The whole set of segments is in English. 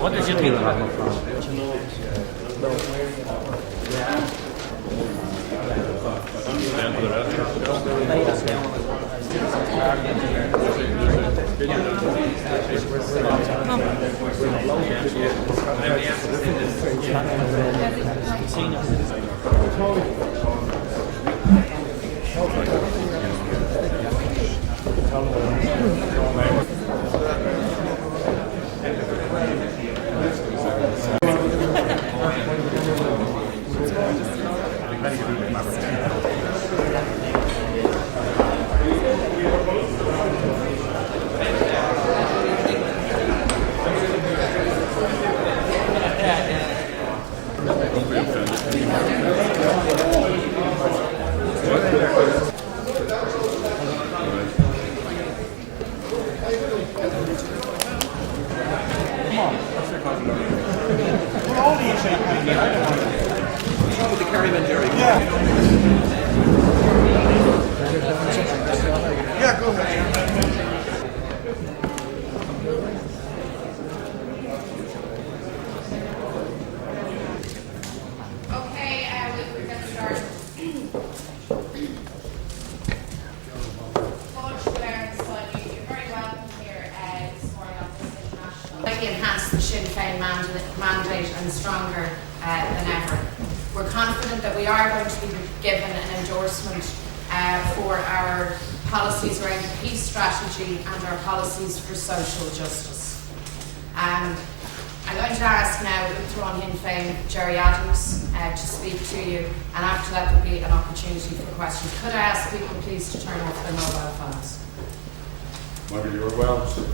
What did you think of that? Enhance the Sinn Féin mandate and stronger than ever. We're confident that we are going to be given an endorsement for our policies around the peace strategy and our policies for social justice. I'm going to ask now Grafton Street Gerry Adams to speak to you, and after that there'll be an opportunity for questions. Could I ask people please to turn off their mobile phones? Mary Lou McDonald.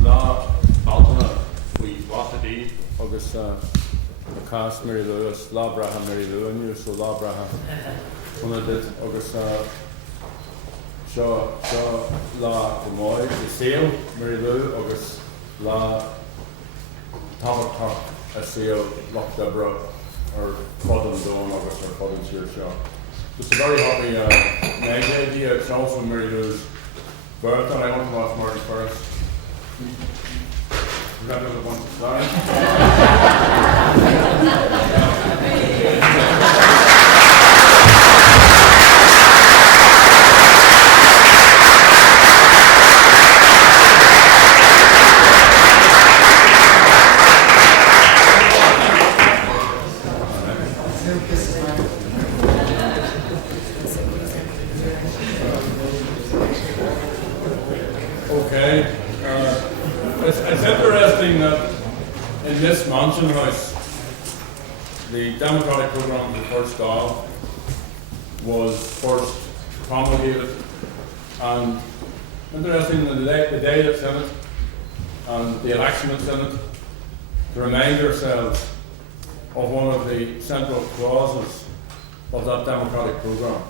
Lá Baltana, we watched it. August cast Mary Lou, lá braha Mary Lou, and you so lá braha. One of it, August so lá the moy, the sale Mary Lou, August lá top a sale lock the bro or Fodden Dawn, August or Fodden Cheer Show. It's a very happy nice idea. It's also Mary Lou's birthday, and I want to ask Marty Ferris. You got another one to slide? Okay. It's interesting that in this mansion house, the democratic programme of the first Dáil was first promulgated, and interesting that the day that's in it and the election that's in it, to remind ourselves of one of the central clauses of that democratic programme,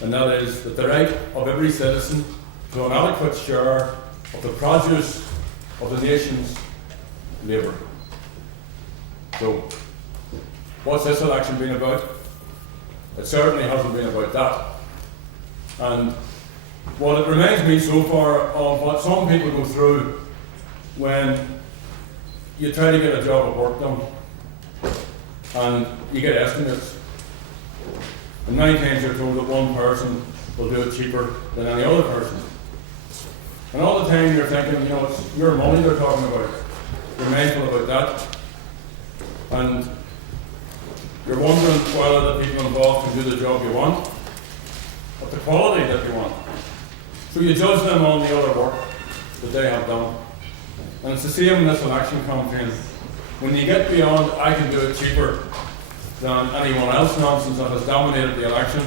and that is that the right of every citizen to an adequate share of the produce of the nation's labour. So, what's this election been about? It certainly hasn't been about that. And what it reminds me so far of what some people go through when you try to get a job at work done and you get estimates. And many times you're told that one person will do it cheaper than any other person. And all the time you're thinking, it's your money they're talking about. You're mindful about that. And you're wondering whether the people involved can do the job you want, but the quality that you want. So you judge them on the other work that they have done. And it's the same in this election campaign. When you get beyond, I can do it cheaper than anyone else nonsense that has dominated the election,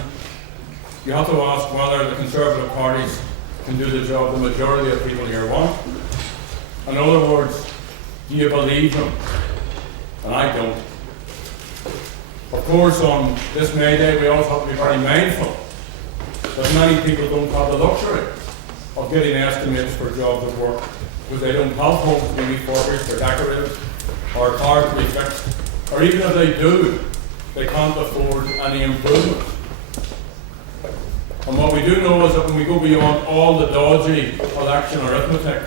you have to ask whether the Conservative parties can do the job the majority of people here want. In other words, do you believe them? And I don't. Of course, on this May Day, we also have to be very mindful that many people don't have the luxury of getting estimates for jobs at work because they don't have homes to be refurbished or decorated or cars to be fixed, or even if they do, they can't afford any improvements. And what we do know is that when we go beyond all the dodgy election arithmetic,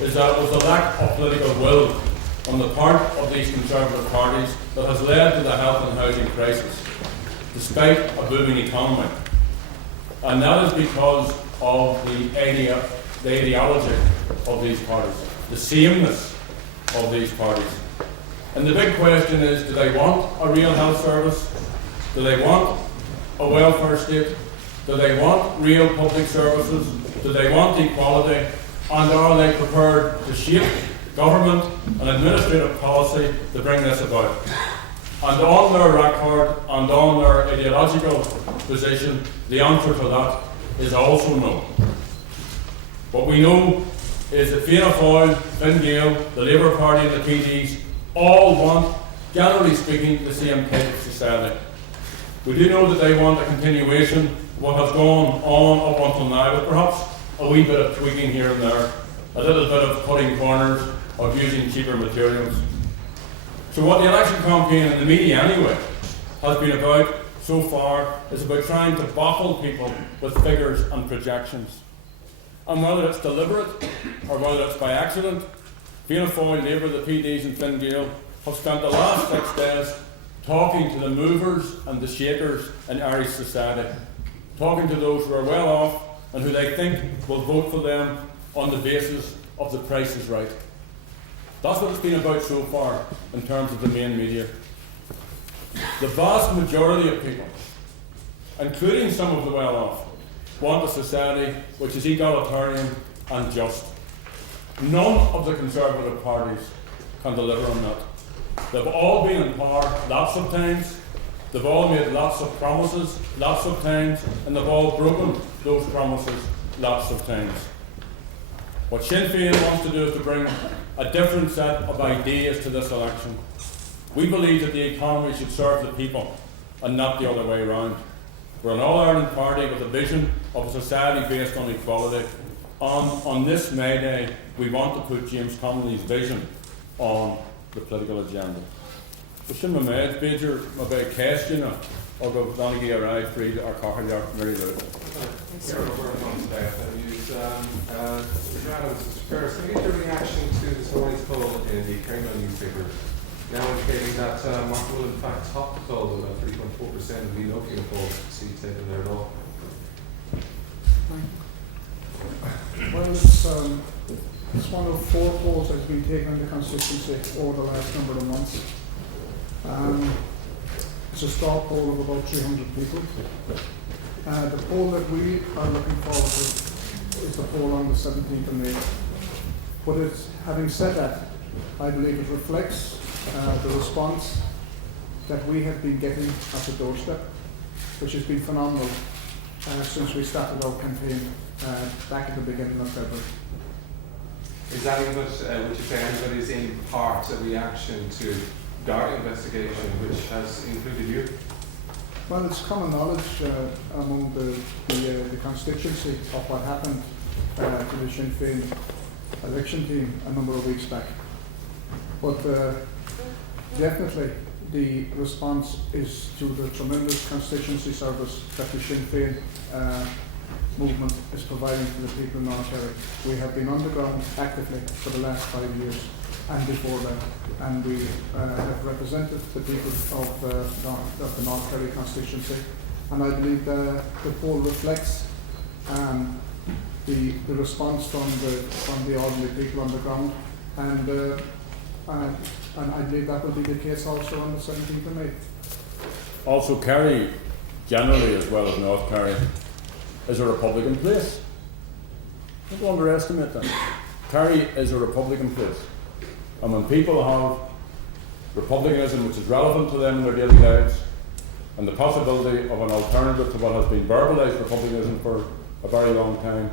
is that it was the lack of political will on the part of these Conservative parties that has led to the health and housing crisis, despite a booming economy. And that is because of the ideology of these parties, the sameness of these parties. And the big question is, do they want a real health service? Do they want a welfare state? Do they want real public services? Do they want equality? And are they prepared to shape government and administrative policy to bring this about? And on their record and on their ideological position, the answer to that is also no. What we know is that Fianna Fáil, Fine Gael, the Labour Party and the PDs all want, generally speaking, the same type of society. We do know that they want a continuation of what has gone on up until now, with perhaps a wee bit of tweaking here and there, a little bit of cutting corners, of using cheaper materials. So what the election campaign and the media anyway has been about so far is about trying to baffle people with figures and projections. And whether it's deliberate or whether it's by accident, Fianna Fáil, Labour, the PDs and Fine Gael have spent the last 6 days talking to the movers and the shakers in Irish society, talking to those who are well off and who they think will vote for them on the basis of the Price is Right. That's what it's been about so far in terms of the main media. The vast majority of people, including some of the well-off, want a society which is egalitarian and just. None of the Conservative parties can deliver on that. They've all been in power lots of times, they've all made lots of promises lots of times, and they've all broken those promises lots of times. What Sinn Féin wants to do is to bring a different set of ideas to this election. We believe that the economy should serve the people and not the other way around. We're an All-Ireland party with a vision of a society based on equality. On this May Day, we want to put James Connolly's vision on the political agenda. So sin ma méid beidir ma bheith céistena ó go bhánigí a ráid fríd ar chathair Mary Lou. Ferris, can you get your reaction to this morning's poll in the Kerry newspaper, now indicating that Mark will in fact top the poll with about 3.4% and be looking at polls to see taken there at all? Well, it's one of 4 polls that's been taken in the constituency over the last number of months. It's a straw poll of about 300 people. The poll that we are looking forward to is the poll on the 17th of May. But having said that, I believe it reflects the response that we have been getting at the doorstep, which has been phenomenal since we started our campaign back at the beginning of February. Is that any of it, would you say anybody is in part a reaction to Garda investigation, which has included you? Well, it's common knowledge among the constituency of what happened to the Sinn Féin election team a number of weeks back. But definitely the response is to the tremendous constituency service that the Sinn Féin movement is providing to the people in North Kerry. We have been on the ground actively for the last 5 years and before that, and we have represented the people of the North Kerry constituency, and I believe the poll reflects the response from the ordinary people on the ground, and I believe that will be the case also on the 17th of May. Also, Kerry, generally as well as North Kerry, is a Republican place. Don't underestimate that. Kerry is a Republican place. And when people have republicanism which is relevant to them in their daily lives, and the possibility of an alternative to what has been verbalised republicanism for a very long time,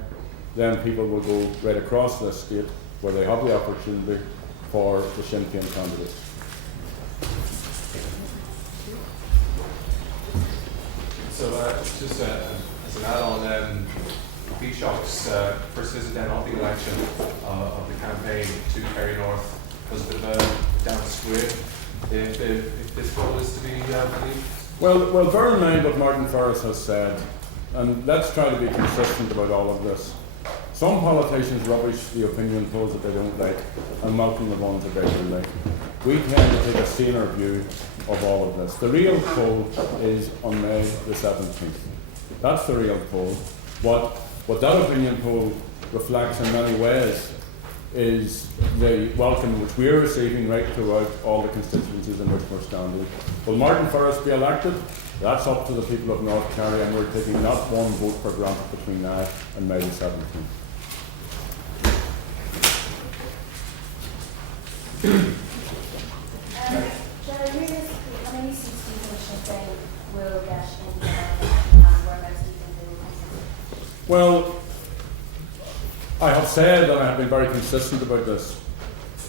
then people will go right across this state where they have the opportunity for the Sinn Féin candidates. So just as an add-on, Taoiseach's first visit then of the election of the campaign to Kerry North was a bit of a down the square if this poll is to be believed. Well, bear in mind what Martin Ferris has said, and let's try to be consistent about all of this. Some politicians rubbish the opinion polls that they don't like and welcome the ones that they do like. We tend to take a saner view of all of this. The real poll is on May the 17th. That's the real poll. What that opinion poll reflects in many ways is the welcome which we're receiving right throughout all the constituencies in which we're standing. Will Martin Ferris be elected? That's up to the people of North Kerry, and we're taking not one vote for granted between now and May the 17th. Gerry, realistically, how many seats do you think Sinn Féin will get in the and whereabouts do you think they will come from? Well, I have said, and I have been very consistent about this,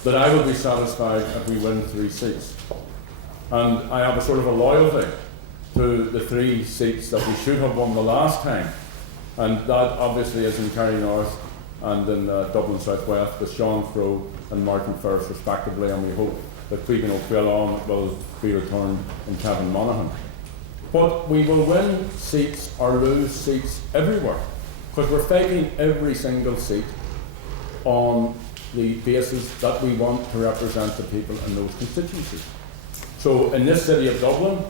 that I will be satisfied if we win 3 seats. And I have a sort of a loyalty to the 3 seats that we should have won the last time. And that obviously is in Kerry North and in Dublin South West with Sean Crowe and Martin Ferris respectively, and we hope that Cregan O'Quillan will be returned in Kevin Monaghan. But we will win seats or lose seats everywhere, because we're fighting every single seat on the basis that we want to represent the people in those constituencies. So in this city of Dublin,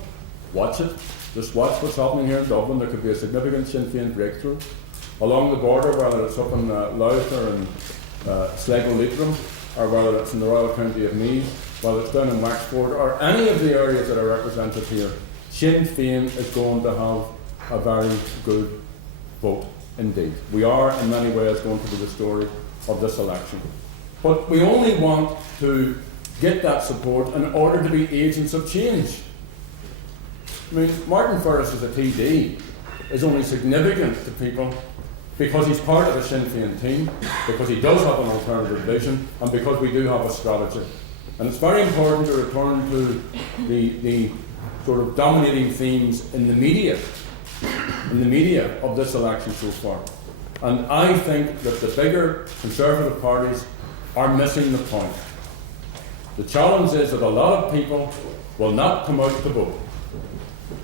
watch it. Just watch what's happening here in Dublin. There could be a significant Sinn Féin breakthrough. Along the border, whether it's up in Louth or in Sligo-Leitrim, or whether it's in the Royal County of Meath, whether it's down in Wexford, or any of the areas that are represented here, Sinn Féin is going to have a very good vote indeed. We are in many ways going to be the story of this election. But we only want to get that support in order to be agents of change. I mean, Martin Ferris as a TD is only significant to people because he's part of the Sinn Féin team, because he does have an alternative vision, and because we do have a strategy. And it's very important to return to the sort of dominating themes in the media of this election so far. And I think that the bigger Conservative parties are missing the point. The challenge is that a lot of people will not come out to vote.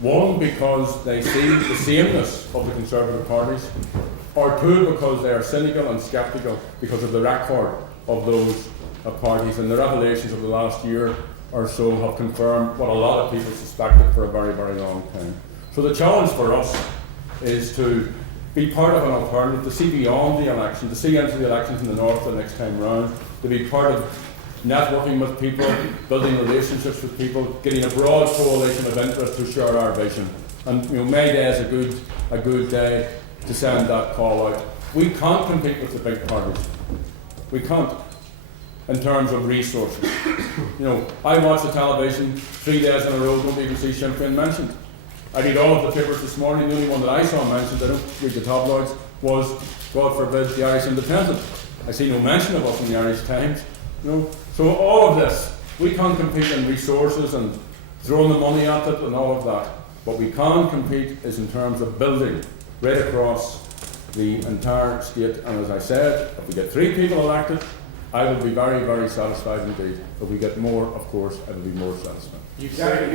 One, because they see the sameness of the Conservative parties, or two, because they are cynical and sceptical because of the record of those parties, and the revelations of the last year or so have confirmed what a lot of people suspected for a very, very long time. So the challenge for us is to be part of an alternative, to see beyond the election, to see into the elections in the north the next time round, to be part of networking with people, building relationships with people, getting a broad coalition of interest to share our vision. And May Day is a good day to send that call out. We can't compete with the big parties. We can't, in terms of resources. I watch the television 3 days in a row, don't even see Sinn Féin mentioned. I read all of the papers this morning. The only one that I saw mentioned, I don't read the tabloids, was, God forbid, the Irish Independent. I see no mention of us in the Irish Times. So all of this, we can't compete in resources and throwing the money at it and all of that. What we can compete is in terms of building right across the entire state. And as I said, if we get 3 people elected, I will be very, very satisfied indeed. If we get more, of course, I will be more satisfied. You say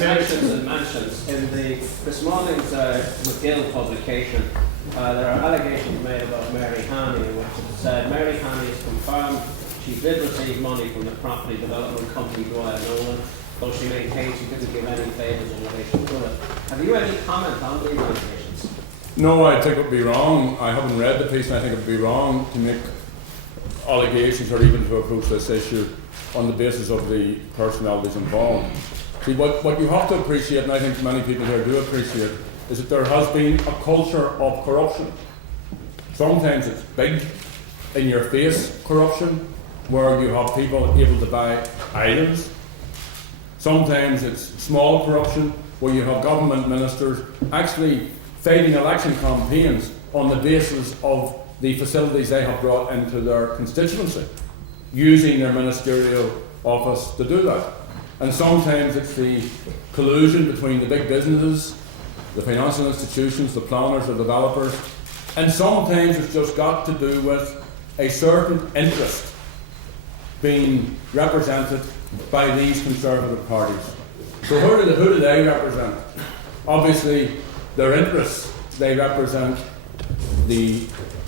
mentions and mentions. In this morning's McGill publication, there are allegations made about Mary Haney, which it said Mary Haney has confirmed she did receive money from the property development company Dwyer Nolan, though she maintains she didn't give any favours in relation to it. Have you any comment on these allegations? No, I think it would be wrong. I haven't read the piece, and I think it would be wrong to make allegations or even to approach this issue on the basis of the personalities involved. See, what you have to appreciate, and I think many people here do appreciate, is that there has been a culture of corruption. Sometimes it's big, in-your-face corruption, where you have people able to buy items. Sometimes it's small corruption, where you have government ministers actually fighting election campaigns on the basis of the facilities they have brought into their constituency, using their ministerial office to do that. And sometimes it's the collusion between the big businesses, the financial institutions, the planners, the developers, and sometimes it's just got to do with a certain interest being represented by these Conservative parties. So who do they represent? Obviously, their interests they represent the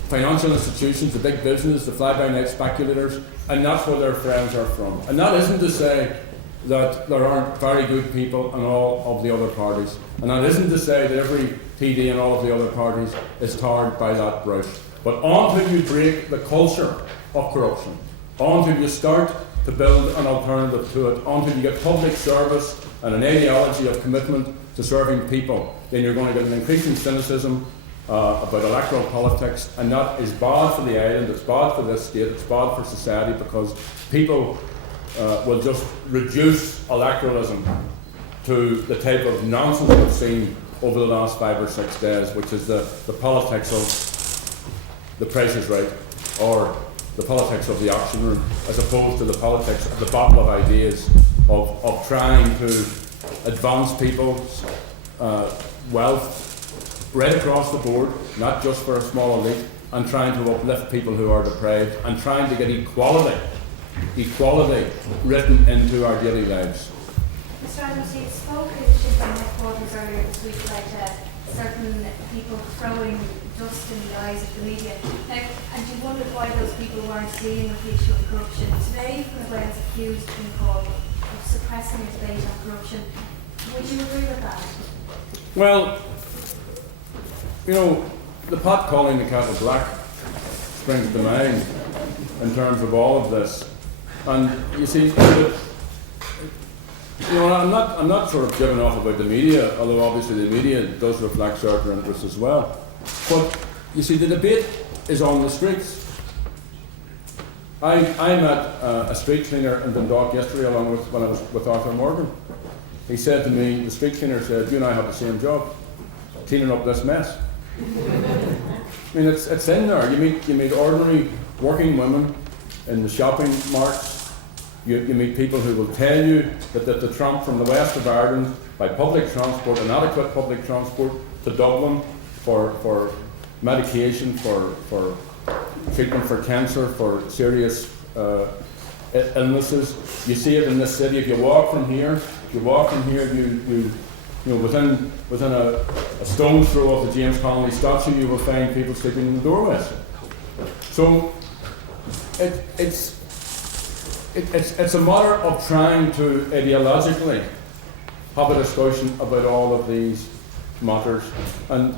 financial institutions, the big business, the fly-by-night speculators, and that's where their friends are from. And that isn't to say that there aren't very good people in all of the other parties. And that isn't to say that every TD in all of the other parties is tarred by that brush. But until you break the culture of corruption, until you start to build an alternative to it, until you get public service and an ideology of commitment to serving people, then you're going to get an increasing cynicism about electoral politics, and that is bad for the island, it's bad for this state, it's bad for society, because people will just reduce electoralism to the type of nonsense we've seen over the last 5 or 6 days, which is the politics of the Price is Right, or the politics of the auction room, as opposed to the politics of the battle of ideas, of trying to advance people's wealth right across the board, not just for a small elite, and trying to uplift people who are deprived, and trying to get equality written into our daily lives. Mr. Adams, you spoke at the Sinn Féin headquarters earlier this week about certain people throwing dust in the eyes of the media. And you wondered why those people weren't dealing with the issue of corruption. Today, Venezuela is accused of being called of suppressing a debate on corruption. Would you agree with that? Well, you know, the pot calling the kettle black springs to mind in terms of all of this. And you see, you know, I'm not sort of giving off about the media, although obviously the media does reflect certain interests as well. But you see, the debate is on the streets. I met a street cleaner in Dundalk yesterday, along with when I was with Arthur Morgan. He said to me, the street cleaner said, "You and I have the same job, cleaning up this mess." I mean, it's in there. You meet ordinary working women in the shopping marts. You meet people who will tell you that the tramp from the west of Ireland by public transport, inadequate public transport, to Dublin for medication, for treatment for cancer, for serious illnesses. You see it in this city. If you walk from here, you know, within a stone's throw of the James Connolly statue, you will find people sleeping in the doorways. So it's a matter of trying to ideologically have a discussion about all of these matters, and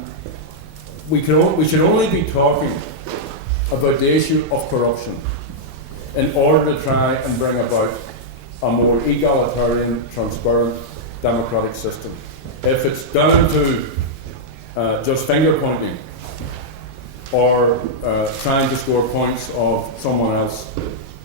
we should only be talking about the issue of corruption in order to try and bring about a more egalitarian, transparent, democratic system. If it's down to just finger pointing or trying to score points of someone else,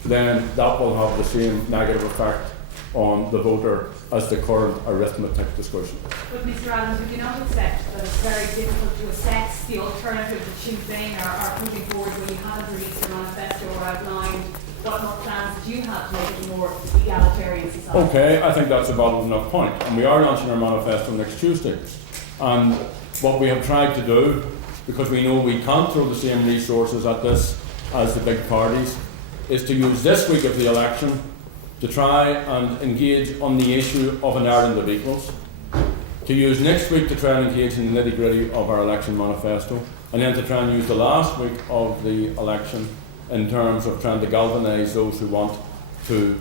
then that will have the same negative effect on the voter as the current arithmetic discussion. But Mr. Adams, would you not accept that it's very difficult to assess the alternative that Sinn Féin are putting forward when you haven't released a manifesto or outlined what plans that you have to make it a more egalitarian society? Okay, I think that's a valid enough point. And we are launching our manifesto next Tuesday. And what we have tried to do, because we know we can't throw the same resources at this as the big parties, is to use this week of the election to try and engage on the issue of an Ireland of equals, to use next week to try and engage in the nitty-gritty of our election manifesto, and then to try and use the last week of the election in terms of trying to galvanise those who want to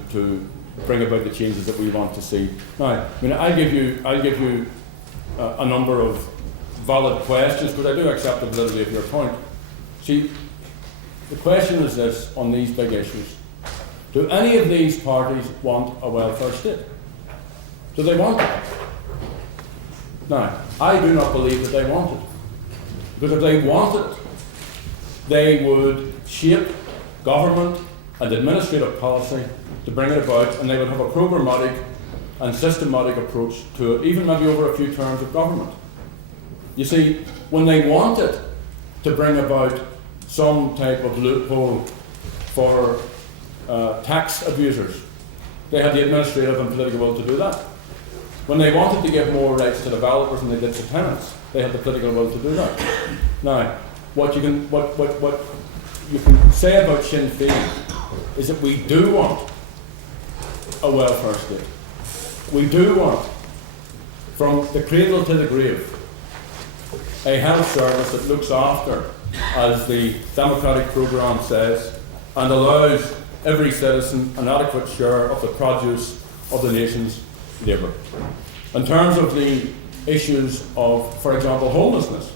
bring about the changes that we want to see. Now, I mean, I'll give you a number of valid questions, because I do accept the validity of your point. See, the question is this on these big issues: do any of these parties want a welfare state? Do they want it? Now, I do not believe that they want it, because if they want it, they would shape government and administrative policy to bring it about, and they would have a programmatic and systematic approach to it, even maybe over a few terms of government. You see, when they wanted to bring about some type of loophole for tax abusers, they had the administrative and political will to do that. When they wanted to give more rights to developers than they did to tenants, they had the political will to do that. Now, what you can say about Sinn Féin is that we do want a welfare state. We do want, from the cradle to the grave, a health service that looks after, as the democratic programme says, and allows every citizen an adequate share of the produce of the nation's labour. In terms of the issues of, for example, homelessness,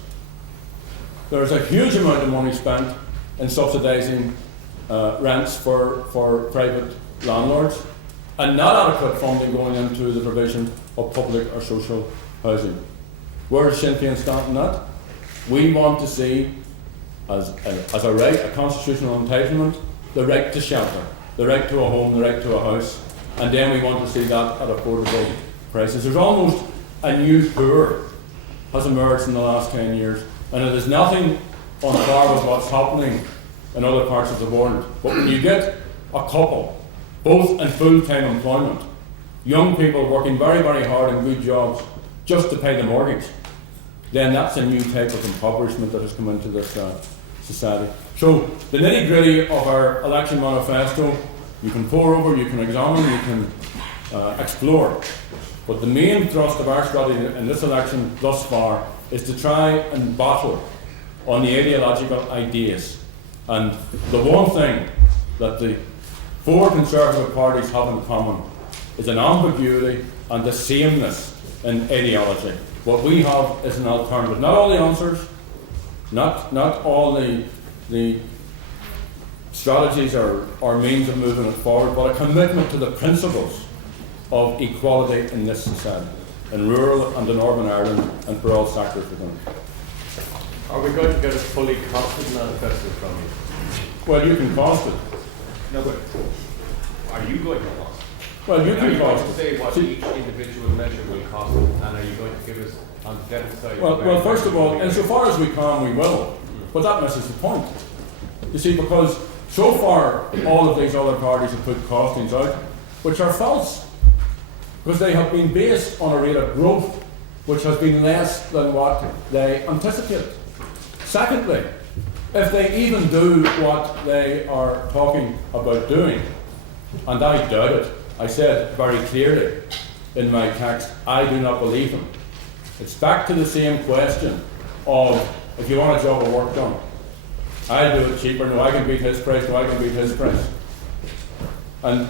there is a huge amount of money spent in subsidising rents for private landlords, and not adequate funding going into the provision of public or social housing. Where does Sinn Féin stand on that? We want to see, as a right, a constitutional entitlement, the right to shelter, the right to a home, the right to a house, and then we want to see that at affordable prices. There's almost a new poor has emerged in the last 10 years, and it is nothing on par with what's happening in other parts of the world. But when you get a couple, both in full-time employment, young people working very, very hard in good jobs just to pay the mortgage, then that's a new type of impoverishment that has come into this society. So the nitty-gritty of our election manifesto, you can pore over, you can examine, you can explore. But the main thrust of our strategy in this election thus far is to try and battle on the ideological ideas. And the one thing that the four Conservative parties have in common is an ambiguity and a sameness in ideology. What we have is an alternative. Not all the answers, not all the strategies or means of moving it forward, but a commitment to the principles of equality in this society, in rural and in urban Ireland, and for all sectors within it. Are we going to get a fully costed manifesto from you? Well, you can cost it. No, but are you going to cost it? Well, you Are can you going cost to it. say what See, each individual measure will cost, and are you going to give us on the debit side? well, first of all, insofar as we can, we will. But that misses the point. You see, because so far all of these other parties have put costings out, which are false, because they have been based on a rate of growth which has been less than what they anticipate. Secondly, if they even do what they are talking about doing, and I doubt it, I said very clearly in my text, I do not believe them. It's back to the same question of, if you want a job of work done, I'll do it cheaper, no I can beat his price, no I can beat his price. And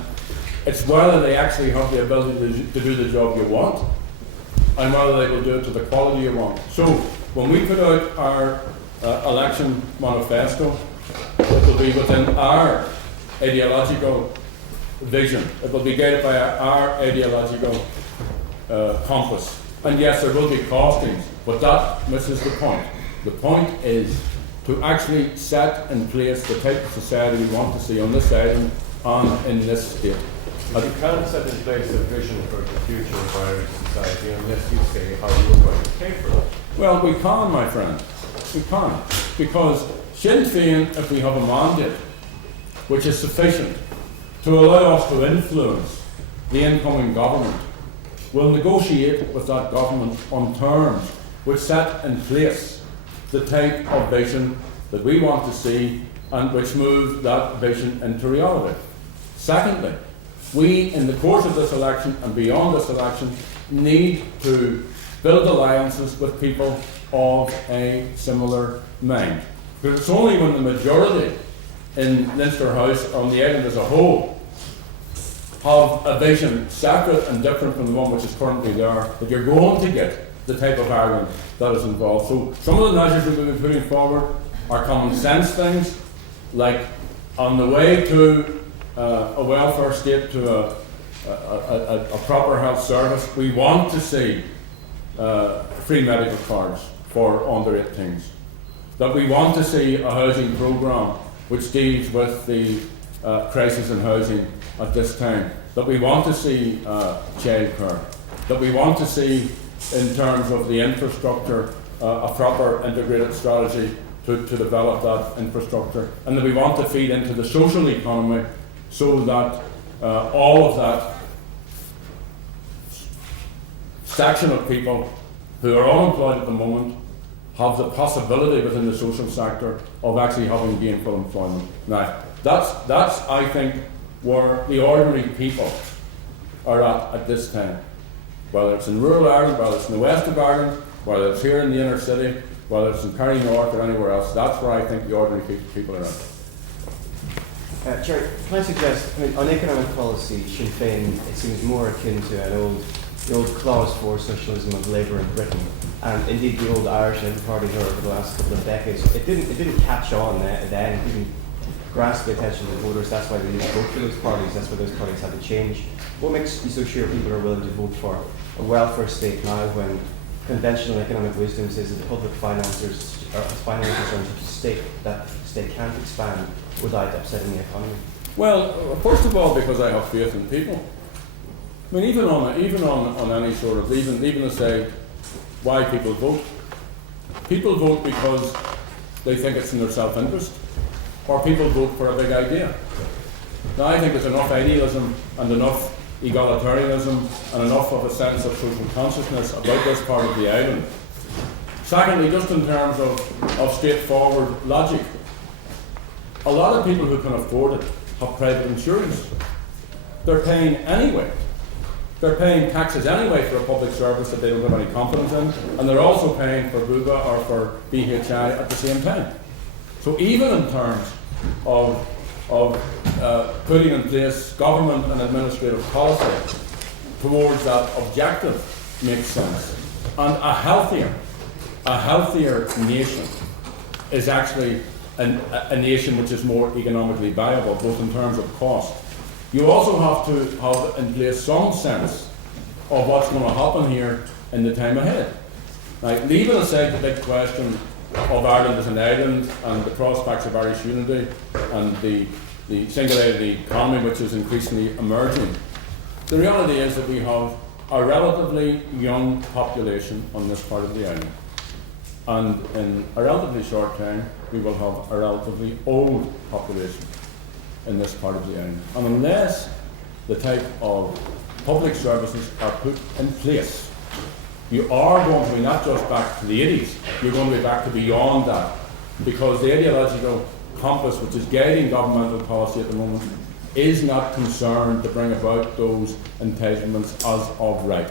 it's whether they actually have the ability to do the job you want, and whether they will do it to the quality you want. So when we put out our election manifesto, it will be within our ideological vision. It will be guided by our ideological compass. And yes, there will be costings, but that misses the point. The point is to actually set in place the type of society we want to see on this island and in this state. You can't set in place a vision for the future of Irish society unless you say how you are going to pay for it. Well, we can, my friend. We can. Because Sinn Féin, if we have a mandate which is sufficient to allow us to influence the incoming government, will negotiate with that government on terms which set in place the type of vision that we want to see and which move that vision into reality. Secondly, we, in the course of this election and beyond this election, need to build alliances with people of a similar mind. Because it's only when the majority in Leinster House, on the island as a whole, have a vision separate and different from the one which is currently there, that you're going to get the type of Ireland that is involved. So some of the measures we've been putting forward are common sense things, like on the way to a welfare state, to a proper health service, we want to see free medical cards for under 18s. That we want to see a housing programme which deals with the crisis in housing at this time. That we want to see childcare. That we want to see, in terms of the infrastructure, a proper integrated strategy to develop that infrastructure. And that we want to feed into the social economy so that all of that section of people who are unemployed at the moment have the possibility within the social sector of actually having gainful employment. Now, that's I think, where the ordinary people are at this time. Whether it's in rural Ireland, whether it's in the west of Ireland, whether it's here in the inner city, whether it's in Kerry North or anywhere else. That's where I think the ordinary people are at. Gerry, can I suggest, on economic policy, Sinn Féin, it seems more akin to the old clause for socialism of Labour in Britain, and indeed the old Irish Labour Party here over the last couple of decades. It didn't catch on then, it didn't grasp the attention of the voters. That's why they didn't vote for those parties. That's why those parties had to change. What makes you so sure people are willing to vote for a welfare state now when conventional economic wisdom says that the public finances are such a state that the state can't expand without upsetting the economy? Well, first of all, because I have faith in people. I mean, even on any sort of, even to say why people vote. People vote because they think it's in their self-interest, or people vote for a big idea. Now, I think there's enough idealism and enough egalitarianism and enough of a sense of social consciousness about this part of the island. Secondly, just in terms of straightforward logic, a lot of people who can afford it have private insurance. They're paying anyway. They're paying taxes anyway for a public service that they don't have any confidence in, and they're also paying for BUBA or for BHI at the same time. So even in terms of putting in place government and administrative policy towards that objective makes sense. And a healthier nation is actually a nation which is more economically viable, both in terms of cost. You also have to have in place some sense of what's going to happen here in the time ahead. Now, leaving aside the big question of Ireland as an island and the prospects of Irish unity and the single identity economy which is increasingly emerging, the reality is that we have a relatively young population on this part of the island. And in a relatively short time, we will have a relatively old population in this part of the island. And unless the type of public services are put in place, you are going to be not just back to the 80s, you're going to be back to beyond that. Because the ideological compass which is guiding governmental policy at the moment is not concerned to bring about those entitlements as of right.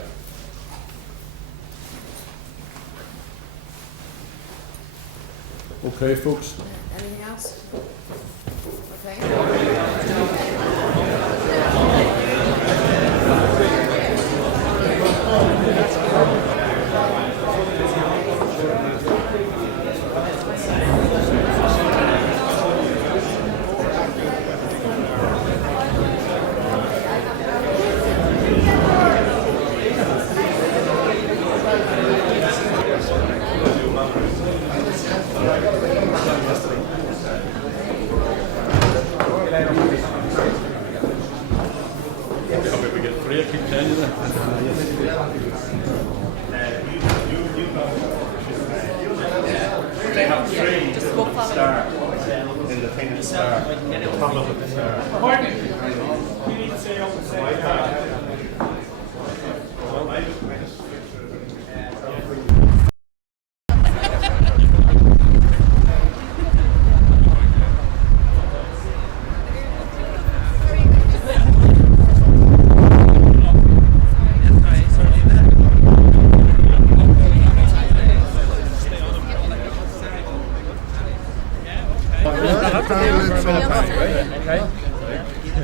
Okay, folks. Anything else? Okay. They have three star in the thing, the star. Come up with the star. Pardon? You need to say up and say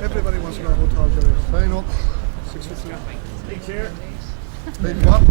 Everybody wants to know hotel Gerry. Sign up. 6:50. Big chair. Big what?